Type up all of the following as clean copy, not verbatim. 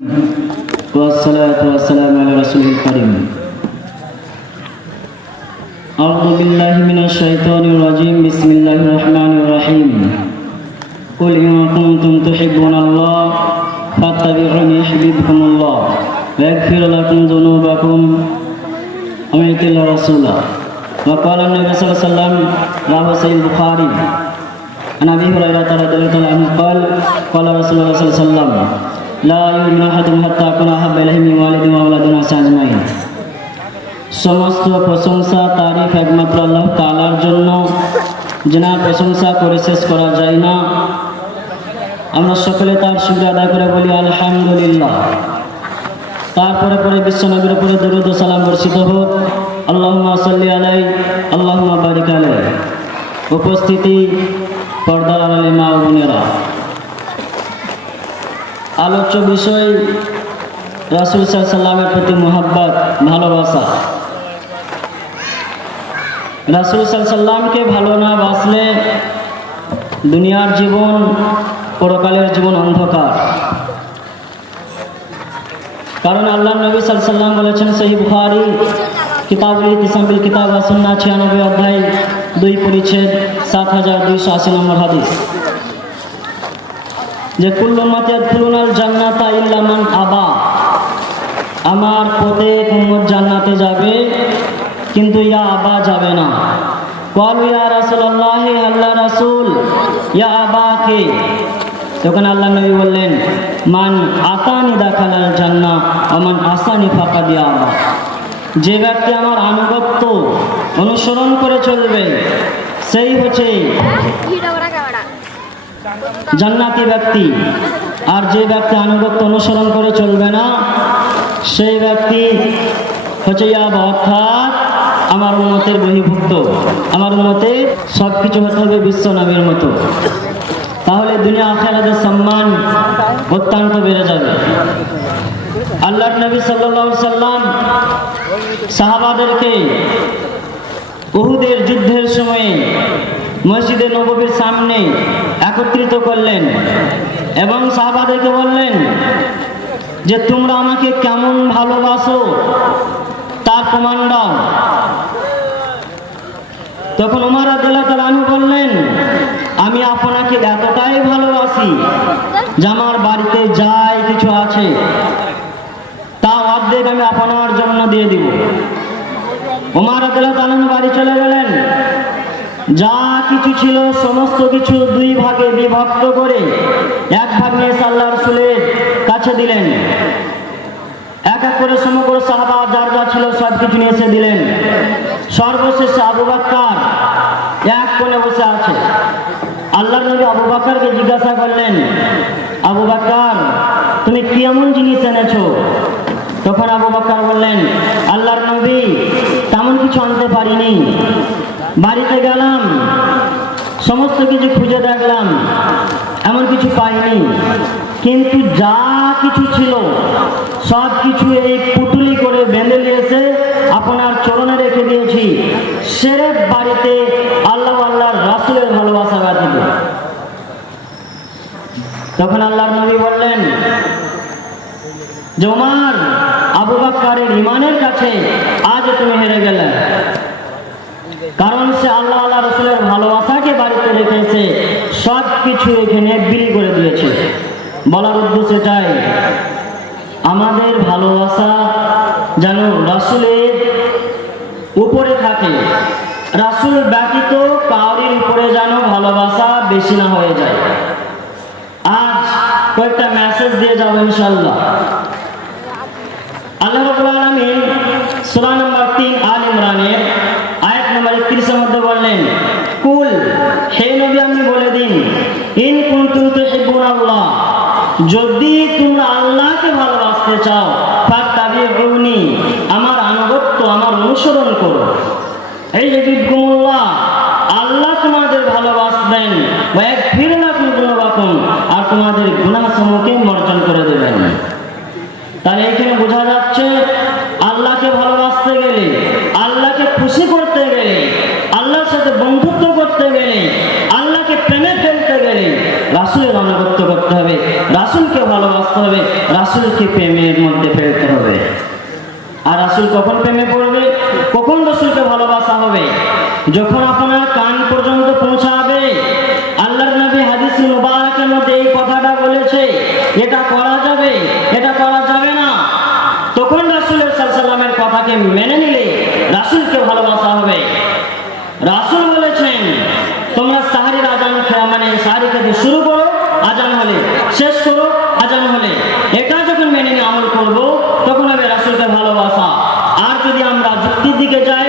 والصلاة والسلام على رسول الكريم. أعوذ بالله من الشيطان الرجيم. بسم الله الرحمن الرحيم. قل إن كنتم تحبون الله فاتبعوني يحببكم الله ويغفر لكم ذنوبكم ومن يطع الله ورسوله. وقال النبي صلى الله عليه وسلم رواه صحيح البخاري عن أبي هريرة رضي الله عنه قال قال رسول الله صلى الله عليه وسلم لا يؤمن أحدكم حتى أكون أحب إليه من والده وأولاده والناس أجمعين. সমস্ত প্রশংসা তারিফ একমাত্র আল্লাহ তাআলার জন্য, যার প্রশংসা করে শেষ করা যায় না। আমরা সকলে তার শুকরিয়া আদায় করে বলি আলহামদুলিল্লাহ। তারপরে পরে বিশ্বনবীর উপরে দরুদ ও সালাম বর্ষিত হোক। আল্লাহুম্মা সাল্লি আলাইহি আল্লাহুম্মা বারিক আলাইহি। উপস্থিতি, পর্দার আড়ালে মা ও বোনেরা, আলোচ্য বিষয় রাসূল সাল্লাল্লাহু আলাইহি ওয়াসাল্লামের প্রতি মুহাব্বত, ভালোবাসা। রাসূল সাল্লাল্লাহু আলাইহি ওয়াসাল্লামকে ভালো না বাসলে দুনিয়ার জীবন, পরকালের জীবন অন্ধকার। কারণ আল্লাহর নবী সাল্লাল্লাহু আলাইহি ওয়াসাল্লাম বলেছেন, সহিহ বুখারী কিতাবুল ইতিসাম বিল কিতাব ওয়া সুন্নাহ 96 অধ্যায় 2 পরিচ্ছেদ 7280 নম্বর হাদিস, যে কুল্লু উম্মতি ইয়াদখুলুনাল জান্নাতা ইল্লা মান আবা। আমার প্রত্যেক উম্মত জান্নাতে যাবে, কিন্তু ইয়া আবা যাবে না। ক্বালু ইয়া রাসূলুল্লাহ, আল্লাহ রাসূল, ইয়া আবা কে? তখন আল্লাহ নবী বললেন, মান আতানি দাখালাল জান্নাহ ওয়া মান আসানি ফাকাদ আবা। যে ব্যক্তি আমার আনুগত্য অনুসরণ করে চলবে সেই হচ্ছে জান্নাতি ব্যক্তি, আর যে ব্যক্তি আনুগত্য অনুসরণ করে চলবে না সেই ব্যক্তি হচ্ছে ইয়াবা, অর্থাৎ আমার উম্মতের বহির্ভুক্ত। আমার উম্মতে সব কিছু হতে হবে বিশ্ব নবীর মতো, তাহলে দুনিয়া আখিরাতের সম্মান অত্যন্ত বেড়ে যাবে। আল্লাহর নবী সাল্লাল্লাহু আলাইহি সাল্লাম সাহাবাদেরকে উহুদের যুদ্ধের সময়ে মসজিদে নববীর সামনে একত্রিত করলেন এবং সাহাবাদেরকে বললেন যে তোমরা আমাকে কেমন ভালোবাসো তার প্রমাণ দাও। তখন ওমর রাদিয়াল্লাহু তাআলা আনহু বললেন, আমি আপনাকে এতটাই ভালোবাসি যে আমার বাড়িতে যাই কিছু আছে তা অর্ধেক আমি আপনার জন্য দিয়ে দিব। ওমর রাদিয়াল্লাহু তাআলা বাড়ি চলে গেলেন, যা কিছু ছিল সমস্ত কিছু দুই ভাগে বিভক্ত করে এক ভাগ নিয়ে আল্লাহর রাসূলের কাছে দিলেন। এক এক করে সমগ্র সাহাবা যার যা ছিল সব কিছু নিয়ে এসে দিলেন। সর্বশেষে আবু বকর এক কোণে বসে আছে। আল্লাহর নবী আবু বকরকে জিজ্ঞাসা করলেন, আবু বকর, তুমি কি এমন জিনিস এনেছো? তখন আবু বকর বললেন, আল্লাহর নবী, তেমন কিছু আনতে পারিনি। বাড়িতে গেলাম, সমস্ত কিছু খুঁজে দেখলাম, এমন কিছু পাইনি, কিন্তু যা কিছু ছিল সব কিছু এই পুটুলি করে বেঁধে নিয়েছে আপনার চরণে রেখে দিয়েছি, সেরেফ বাড়িতে আল্লাহ আল্লাহর রাসূলের ভালোবাসা ব্যতীত। তখন আল্লাহর নবী বললেন যে ওমর, আবু বকরের ঈমানের কাছে আজ তুমি হেরে গেলে, কারণ সে আল্লাহ আল্লাহ রাসূলের ভালোবাসাকে বাড়িতে রেখেছে, সব কিছু এখানে বিলি করে দিয়েছে। বলার উদ্দেশ্য চাই, আমাদের ভালোবাসা যেন রাসূলের উপরে থাকে, রাসূল ব্যতীত কাউরির উপরে যেন ভালোবাসা বেশি না হয়ে যায়। আজ কয়েকটা মেসেজ দিয়ে যাবো ইনশাআল্লাহ। আল্লাহ রাব্বুল আলামিন সূরা নম্বর 3 আল ইমরানের আয়াত নম্বর 31 এর মধ্যে বললেন, কুল, হে নবী আপনি বলে দিন, ইন কুনতুম তুহিব্বুনাল্লাহ, যদি তোমরা আল্লাহকে ভালোবাসতে চাও, ফাত্তাবিউনি, আমার আনুগত্য, আমার অনুসরণ করো। এই যে বিকুমুল্লাহ, আল্লাহ তোমাদের ভালোবাসবেন, ওয়া ইয়াগফির লাকুম যুনুবাকুম, আর তোমাদের গুনাহসমূহকে মার্জন করে দেবেন। তাহলে এখানে বোঝা যাচ্ছে আল্লাহকে ভালোবাসতে গেলে, আল্লাহকে খুশি করতে গেলে, আল্লাহর সাথে বন্ধুত্ব করতে গেলে, আল্লাহকে প্রেমে ফেলতে গেলে রাসূলের আনুগত্য করতে হবে, রাসূলকে ভালোবাসতে হবে, রাসূলকে প্রেমের মধ্যে ফেলতে হবে। আর রাসূল কখন প্রেমে পড়বে, কখন রাসূলকে ভালোবাসা হবে? যখন আপনার কান পর্যন্ত পৌঁছাবে। আল্লাহর নবী হাদিস মুবারকের মধ্যে এই কথাটা বলেছে, এটা করা যাবে, এটা করা যাবে না। তখন রাসূলের সাল্লাল্লাহু আলাইহি ওয়াসাল্লামের কথাকে মেনে নিলে রাসূলকে ভালোবাসা হবে। রাসূল বলেছেন, তোমরা সাহরির আজান মানে সাহরি খেতে শুরু করো, আজান হলে শেষ করো, আজান হলে। এটা যখন মেনে নিয়ে আমল করবো তখন হবে রাসূলকে ভালোবাসা। আর যদি আমরা যুক্তির দিকে যাই,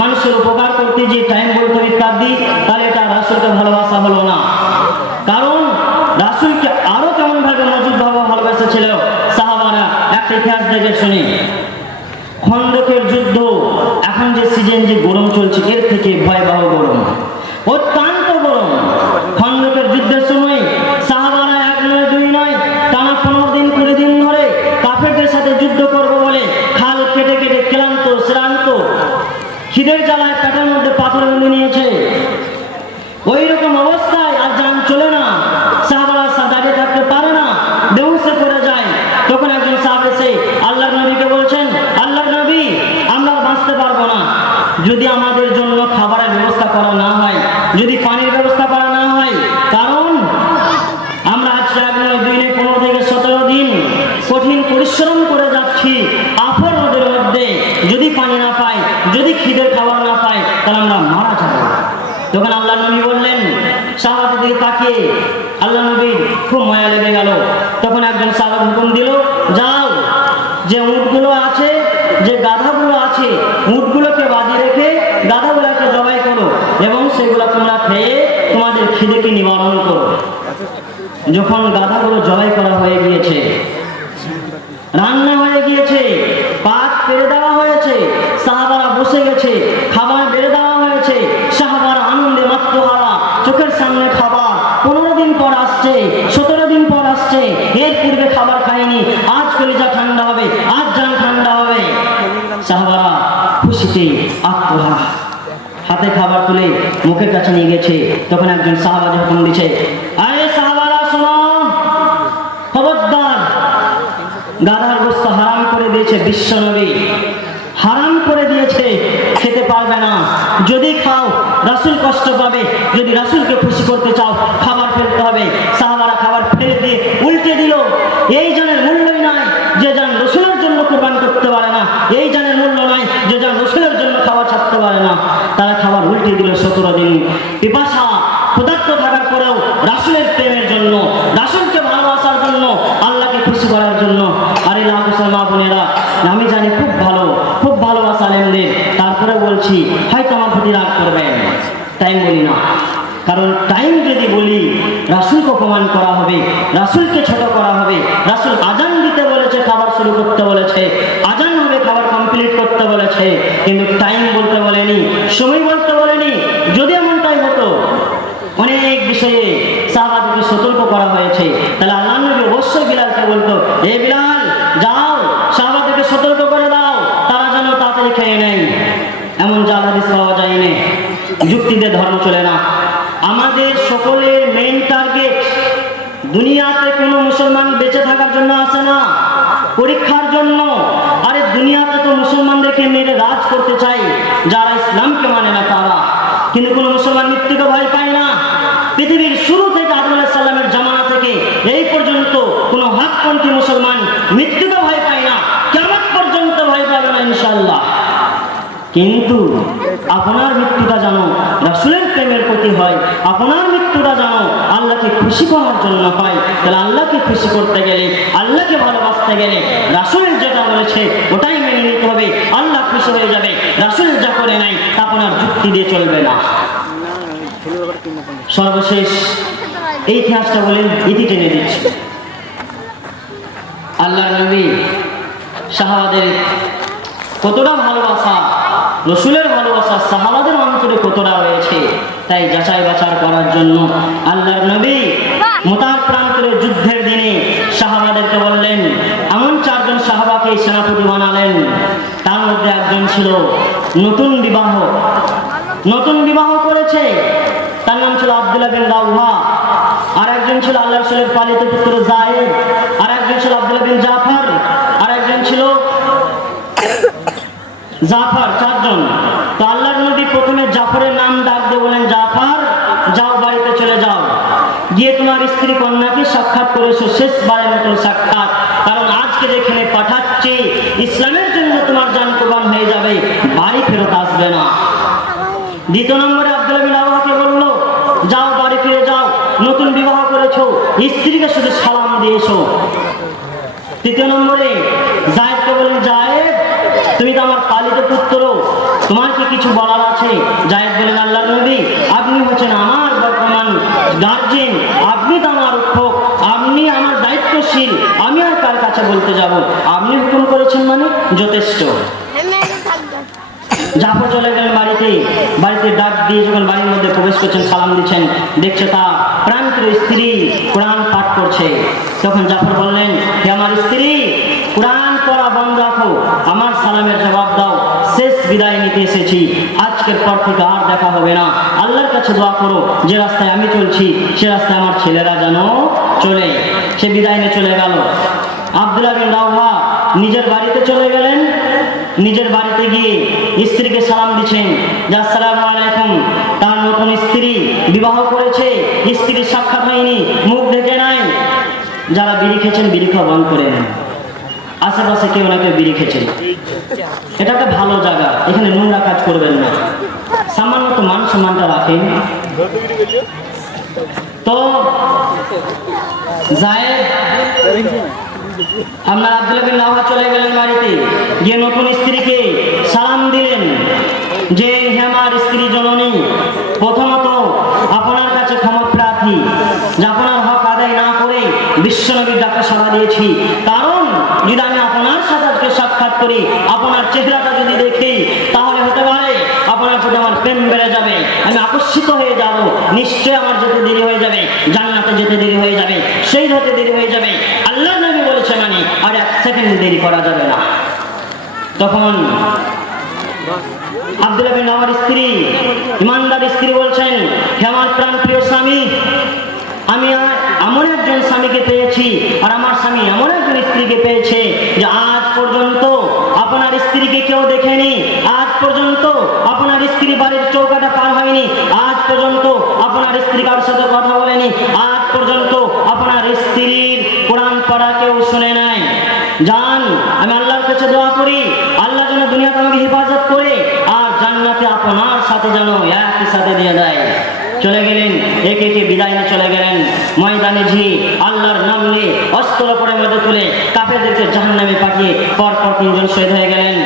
মানুষের উপকার করতে যে টাইম বলতে ইত্যাদি, তাহলে এটা রাসূলকে ভালোবাসা হলো না। কারণ রাসূলকে আরো কেমন ভাবে মজুদ ভাবে ভালোবেসেছিল সাহাবারা। একটা ইতিহাস দেখে শুনি। খন্দকের যুদ্ধ, এখন যে সিজন যে গরম চলছে, এর থেকে ভয়াবহ গরম, অত্যন্ত গরম। খন্দকের যুদ্ধের সময় সাহাবারা 1 নয় 2 নয়, টানা 15 দিন 20 দিন ধরে কাফেরদের সাথে যুদ্ধ করবো বলে খাল কেটে কেটে ক্লান্ত শ্রান্ত, খিদের জ্বালায় পেটের মধ্যে পাথর বেঁধে নিয়েছে। ওই রকম অবস্থায় আর যান চলে না, সাহাবারা দাঁড়িয়ে থাকতে পারে না, বেহুশে পড়ে যায়। তখন একজন সাহাবী এসে আল্লাহর নবীকে বলছেন, আল্লাহর নবী, আমরা বাঁচতে পারবো না যদি আমাদের জন্য খাবারের ব্যবস্থা করা না হয়, যদি পানির ব্যবস্থা করা না হয়। কারণ আমরা আজ 1 নয় 2 নয় 15 থেকে 17 দিন কঠিন পরিশ্রম করে যাচ্ছি আফর রোদের মধ্যে। যদি পানি না পাই, যদি খিদের খাবার না পাই, তাহলে আমরা মারা যাবো। তখন আল্লাহ নবী বললেন, সাহাবাদের দিকে তাকিয়ে আল্লাহ নবীর খুব মায়া লেগে গেল। তখন একজন সাহাবা হুকুম দিল, যাও, যে উটগুলো আছে, যে গাধাগুলো আছে, উটগুলোকে বাঁধিয়ে রেখে গাধাগুলোকে জবাই করো এবং সেগুলো তোমরা খেয়ে তোমাদের খিদেকে নিবারণ করো। যখন গাধাগুলো জবাই করা হয়ে গিয়েছে, রান্না হয়ে গিয়েছে, পাত পেরে দেওয়া হয়েছে, সাহাবারা বসে গেছে, খাবার বেড়ে দেওয়া হয়েছে, সাহাবারা আনন্দে মাতৃহারা, চোখের সামনে খাবার 15 দিন পর আসছে, 17 দিন পর আসছে। এর পূর্বে খাবার খায়নি, আজ কলিজা ঠান্ডা হবে, আজ জান ঠান্ডা হবে। সাহাবারা খুশিতে আত্মহারা, হাতে খাবার তুলে মুখের কাছে নিয়ে গেছে। তখন একজন সাহাবা হুকুম দিচ্ছে, আরে সাহাবারা শোনো, খবরদার, গাধার গোশত হারাম করে দিয়েছে বিশ্ব নবী, হারাম করে দিয়েছে, খেতে পারবে না। যদি খাও রাসূল কষ্ট পাবে, যদি রাসূলকে খুশি করতে চাও খাবার ফেলতে হবে। সাহাবারা খাবার ফেলে দিয়ে উল্টে দিল। এই জানের মূল্যই নাই যে জান রাসূলের জন্য কুরবান করতে পারে না, এই জানের মূল্য নাই যে জান রাসূলের জন্য খাবার ছাড়তে পারে না। তারা খাবার উল্টে দিল। 17 দিন পিপাসা ক্ষুধার্ত থাকার পরেও রাসূলের প্রেমের জন্য, রাসূলকে ভালোবাসার জন্য, আল্লাহকে খুশি করার জন্য। আরে মা বোনেরা, আমি জানি খুব ভালো, খুব ভালোবাসা আলেমদের, তারপরে বলছি হয়তো আমার প্রতি রাগ করবেন, টাইম বলি না। কারণ টাইম যদি বলি রাসূলকে অপমান করা হবে, রাসূলকে ছোট করা হবে। রাসূল আজান দিতে বলেছে, খাবার শুরু করতে বলেছে, আজান হবে, খাবার কমপ্লিট করতে বলেছে, কিন্তু টাইম বলতে বলেনি, সময় বলতে বলেনি। যদি এমনটাই হতো, অনেক বিষয়ে সাহাবাদেরকে সতর্ক করা হয়েছে, তাহলে আল্লাহ নবী অবশ্যই বিলালকে বলতো, এ বিলাল, যাও সাহাবাদেরকে সতর্ক করে দাও, তারা যেন তাড়াতাড়ি খেয়ে নেয়। এমন জাল হাদিস পাওয়া যায়নি। যুক্তিতে ধর্ম চলে না। আমাদের সকলের মেইন টার্গেট, দুনিয়াতে কোনো মুসলমান বেঁচে থাকার জন্য আসে না, পরীক্ষার জন্য। আরে দুনিয়াতে তো মুসলমানদেরকে মেরে রাজ করতে চাই যারা ইসলামকে মানে না তারা, কিন্তু কোনো মুসলমান মৃত্যুকে ভয় পায় না। পৃথিবীর শুরু থেকে আদম আলাইহিস সালামের জামানা থেকে এই পর্যন্ত কোনো হকপন্থী মুসলমান মৃত্যুকে ভয় পায় না, কিয়ামত পর্যন্ত ভয় পাবে না ইনশাআল্লাহ। কিন্তু আপনার মৃত্যুটা জানো রাসূলের প্রেমের প্রতি হয়, আপনার মৃত্যুটা জানো আল্লাহকে খুশি করার জন্য হয়। তাহলে আল্লাহকে খুশি করতে গেলে, আল্লাহকে ভালোবাসতে গেলে রাসূল যেটা বলেছে ওটাই মেনে নিতে হবে। আল্লাহ খুশি হয়ে যাবে। রাসূল যা করে নাই তা আপনার যুক্তি দিয়ে চলবে না। সর্বশেষ এই ইতিহাসটা বলে ইতি টেনে দিচ্ছি। আল্লাহর নবী সাহাবাদের কতটা ভালোবাসা, রাসূলের ভালোবাসা সাহাবাদের অন্তরে কতটা রয়েছে, তাই যাচাই বাছাই করার জন্য আল্লাহর নবী মুতার প্রান্তরে যুদ্ধের দিনে সাহাবাদেরকে বললেন, এমন 4 জন সাহাবাকে সেনাপতি বানালেন। তার মধ্যে একজন ছিল নতুন বিবাহ করেছে, তার নাম ছিল আব্দুল্লাহ বিন রাওহা। আর একজন ছিল আল্লাহ রাসূলের পালিত পুত্র যায়েদ, আর একজন ছিল আব্দুল্লাহ বিন জাফর, আর একজন ছিল জাফর, 4 জন। তো আল্লাহর নবী প্রথমে জাফরের নাম ডাক দিয়ে বলেন, জাফর যাও বাড়িতে চলে যাও, গিয়ে তোমার স্ত্রী কন্যাকে সাক্ষাৎ করেছো, শেষবারের মতো সাক্ষাৎ, কারণ আজকে যেখানে পাঠাচ্ছি ইসলামের জন্য তোমার জান কুরবান হয়ে যাবে, বাড়ি ফেরত আসবে না। দ্বিতীয় নম্বরে আব্দুল্লাহ বিন রাওয়াহাকে বললো, যাও বাড়ি ফিরে যাও, নতুন বিবাহ করেছো, স্ত্রীকে শুধু সালাম দিয়েছো। তৃতীয় নম্বরে জায়েদকে বলেন, জায়েদ তুমি তো আমার পালিত পুত্র, তোমার কি কিছু বলার আছে? জায়েদ বলেন, আল্লাহর নবী আপনি হচ্ছেন আমার বর্তমান গার্জিয়ান, আপনি তো আমার রক্ষক, আপনি আমার দায়িত্বশীল, আমি আর কার কাছে বলতে যাব? আপনি হুকুম করেছেন মানে যথেষ্ট। জাফর চলে গেলেন বাড়িতে, বাড়িতে ডাক দিয়ে যখন বাড়ির মধ্যে প্রবেশ করছেন, সালাম দিচ্ছেন, দেখছে তা প্রাণপ্রিয় স্ত্রী কোরআন পাঠ করছে। তখন জাফর বললেন, হে আমার স্ত্রী, কোরআন পড়া বন্ধ রাখো, আমার সালামের জবাব দাও, শেষ বিদায় নিতে এসেছি, আজকের পর থেকে আর দেখা হবে না, আল্লাহর কাছে দোয়া করো যে রাস্তায় আমি চলছি সে রাস্তায় আমার ছেলেরা যেন চলে। সে বিদায় নিয়ে চলে গেল। আব্দুল্লাহ বিন রাওয়াহা নিজের বাড়িতে চলে গেলেন। নিজের বাড়িতে গিয়ে স্ত্রীকে সালাম দিচ্ছেন, যে আসসালামু আলাইকুম। তার নতুন স্ত্রী বিবাহ করেছে, স্ত্রীর সাক্ষাৎ হয়নি, মুখ দেখে নাই। যারা বিড়ি খেয়েছেন বিড়ি খাওয়া বন্ধ করে নেন, আশেপাশে কেউ না কেউ বিড়ি খেয়েছেন, এটা একটা ভালো জায়গা, এখানে নোংরা কাজ করবেন না, সামান্য তো মান সম্মানটা রাখেন। তো জায়েদ আপনার আব্দুল্লাহ বিন রাওয়াহা চলে গেলেন বাড়িতে, গিয়ে নতুন স্ত্রীকে সালাম দিলেন যে, হে আমার স্ত্রী জননী, প্রথমত আপনার কাছে ক্ষমা প্রার্থী যে আপনার হক আদায় না করে বিশ্বনবীর ডাকে সাড়া দিয়েছি, কারণ যদি আমি আপনার সাথে আজকে সাক্ষাৎ করি, আপনার চেহারাটা যদি দেখি, তাহলে হতে পারে আপনার প্রতি আমার প্রেম বেড়ে যাবে, আমি আকর্ষিত হয়ে যাব, নিশ্চয়ই আমার যেতে দেরি হয়ে যাবে, জান্নাতে যেতে দেরি হয়ে যাবে, শহীদ হতে দেরি হয়ে যাবে। আল্লাহ নবী বলেছে মানে আর 1 সেকেন্ড দেরি করা যাবে না। তখন আব্দুল্লাহ বিন রাওয়াহার স্ত্রী, ইমানদার স্ত্রী বলছেন, হে আমার প্রাণ প্রিয় স্বামী, আমি এমন একজন স্বামীকে পেয়েছি, আর আমার স্বামী এমন একজন স্ত্রীকে পেয়েছে যে আজ পর্যন্ত আপনার স্ত্রীকে কেউ দেখেনি, আজ পর্যন্ত আপনার স্ত্রী বাড়ির চৌকাটা পার হয়নি, আজ পর্যন্ত আপনার স্ত্রী কারোর সাথে কথা বলেনি, আজ পর্যন্ত আপনার স্ত্রীর কোরআন পড়া কেউ শুনে নাই। জান, আমি আল্লাহর কাছে দোয়া করি আল্লাহ যেন দুনিয়াতে আমাকে হেফাজত করে আর জান্নাতে আপনার সাথে যেন একই সাথে দিয়ে দেয়। চলে গেলেন, একে একে বিদায় নিয়ে চলে গেলেন ময়দানে। ঝি আল্লাহর নাম নিয়ে অস্ত্র পরে মধ্যে তুলে কাফেরদেরকে জাহান্নামে পাঠিয়ে পরপর 3 জন শহীদ হয়ে গেলেন।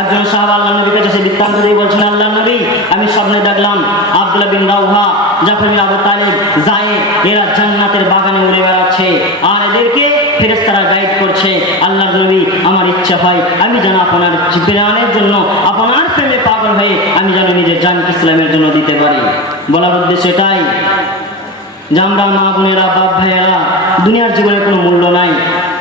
একজন সাহাবা আল্লাহ নবীর কাছে বৃত্তান্ত দিয়ে বলছেন, আল্লাহ নবী আমি স্বপ্নে দেখলাম আব্দুল্লাহ বিন রাওয়াহা, জাফর বিন আবু তালিব, জায়েদ এরা জান্নাতের বাগানে উড়ে বেড়াচ্ছে আর এদেরকে ফেরেশতারা গাইড করছে। আল্লাহর নবী আমার ইচ্ছা হয় আমি যেন আপনার প্রাণের জন্য, আপনার প্রেমে পাগল হয়ে আমি যেন নিজের জানকে ইসলামের জন্য দিতে পারি। বলার উদ্দেশ্য এটাই যে আমরা মা বোনেরা, বাপ ভাইয়েরা, দুনিয়ার জীবনে কোনো মূল্য নাই,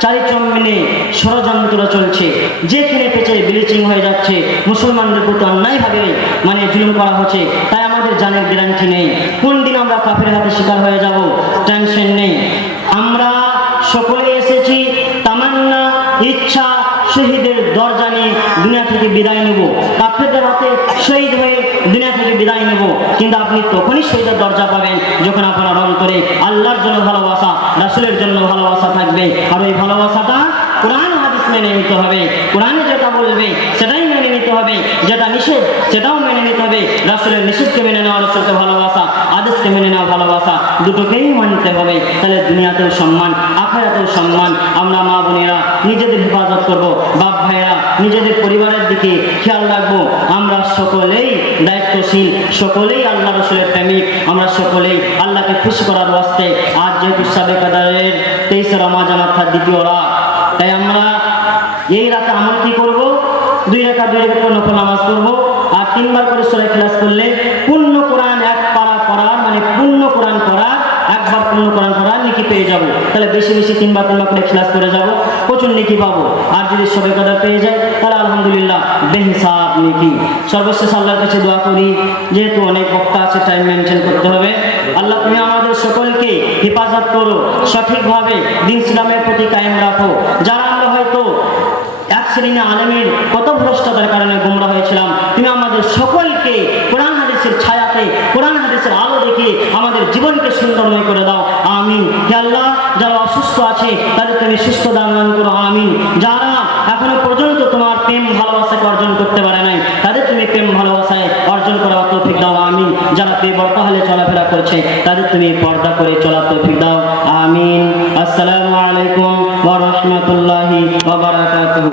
চারিচম্বিনে ষড়যন্ত্র চলছে, যেখানে পেছনে ব্লিচিং হয়ে যাচ্ছে, মুসলমানদের প্রতি অন্যায়ভাবে মানে জুলুম করা হচ্ছে, তাই আমাদের জানের গ্যারান্টি নেই, কোন দিন আমরা কাফের হাতে শিকার হয়ে যাব টেনশন নেই। আমরা সকলে এসেছি তামান্না, ইচ্ছা, শহীদের দরজা নিয়ে দুনিয়া থেকে বিদায় নেব, কাফেরদের হাতে শহীদ হয়ে দুনিয়া থেকে বিদায় নেব। কিন্তু আপনি তখনই শহীদের দরজা পাবেন যখন আপনার অন্তরে আল্লাহর জন্য ভালোবাসা, রাসূলের জন্য ভালোবাসা থাকবে। আর ওই ভালোবাসাটা কোরআন হাদিস মেনে নিতে হবে, কোরআনে যেটা বলবে সেটাই মেনে নিতে হবে, যেটা নিষেধ সেটাও মেনে নিতে হবে। রাসূলের নিষেধকে মেনে নেওয়া, রাসূলকে ভালোবাসা, আদেশকে মেনে নেওয়া ভালোবাসা, দুটোকেই মানতে হবে। তাহলে দুনিয়াতেও সম্মান, আখিরাতেও সম্মান। আমরা মা বোনেরা নিজেদের হেফাজত করব, বাপ ভাইয়েরা নিজেদের পরিবারের দিকে খেয়াল রাখবো। আমরা সকলেই দায়িত্বশীল, সকলেই আল্লাহ রাসূলের প্রেমিক, আমরা সকলেই আল্লাহকে খুশি করার ওয়াস্তে আজ যেহেতু শাবে কদরের 23 রমজান অর্থাৎ 2য় রাত, তাই আমরা এই রাতে আমল কি করব? 2 রাকাত করে নফল নামাজ পড়ব আর 3 বার করে সূরা ইখলাস করলে পূর্ণ কোরআন 1 পারা পড়ার মানে পূর্ণ কোরআন পড়া, 1 বার পূর্ণ কোরআন পড়ার নেকি পেয়ে যাব। তাহলে বেশি বেশি 3 বার করে ইখলাস করে যাব, প্রচুর নেকি পাবো। আর যদি শবে কদর পেয়ে যায় তাহলে আলহামদুলিল্লাহ বেহিসাব নেকি। সর্বশেষ আল্লাহর কাছে দোয়া করি, যেহেতু অনেক বক্তা আছে, টাইম মেনটেন করতে হবে। আল্লাহ তুমি আমাদের সকলকে হেফাজত করো, সঠিকভাবে দিন ইসলামের প্রতি কায়েম রাখো। যারা আমরা হয়তো এক শ্রেণী আলেমের কত ভ্রষ্টতার কারণে গুমরা হয়েছিলাম, তুমি আমাদের সকলকে কোরআন হাদিসের ছায়াতে, কোরআন হাদিসের আলো দেখে আমাদের জীবনকে সুন্দরময় করে দাও, আমিন। হে আল্লাহ, যারা অসুস্থ আছে তাদের তুমি সুস্থ দান করো, আমিন। যারা এখনো পর্যন্ত তোমার প্রেম ভালোবাসাকে অর্জন করতে পারে নাই, তাদের তুমি প্রেম ভালোবাসায় অর্জন করার তৌফিক দাও, আমিন। যারা বেপরদা হলে চলাফেরা করছে তাদের তুমি পর্দা করে চলার তৌফিক দাও, আমিন। আসসালামু আলাইকুম ওয়া রাহমাতুল্লাহি ওয়া বারাকাতুহু।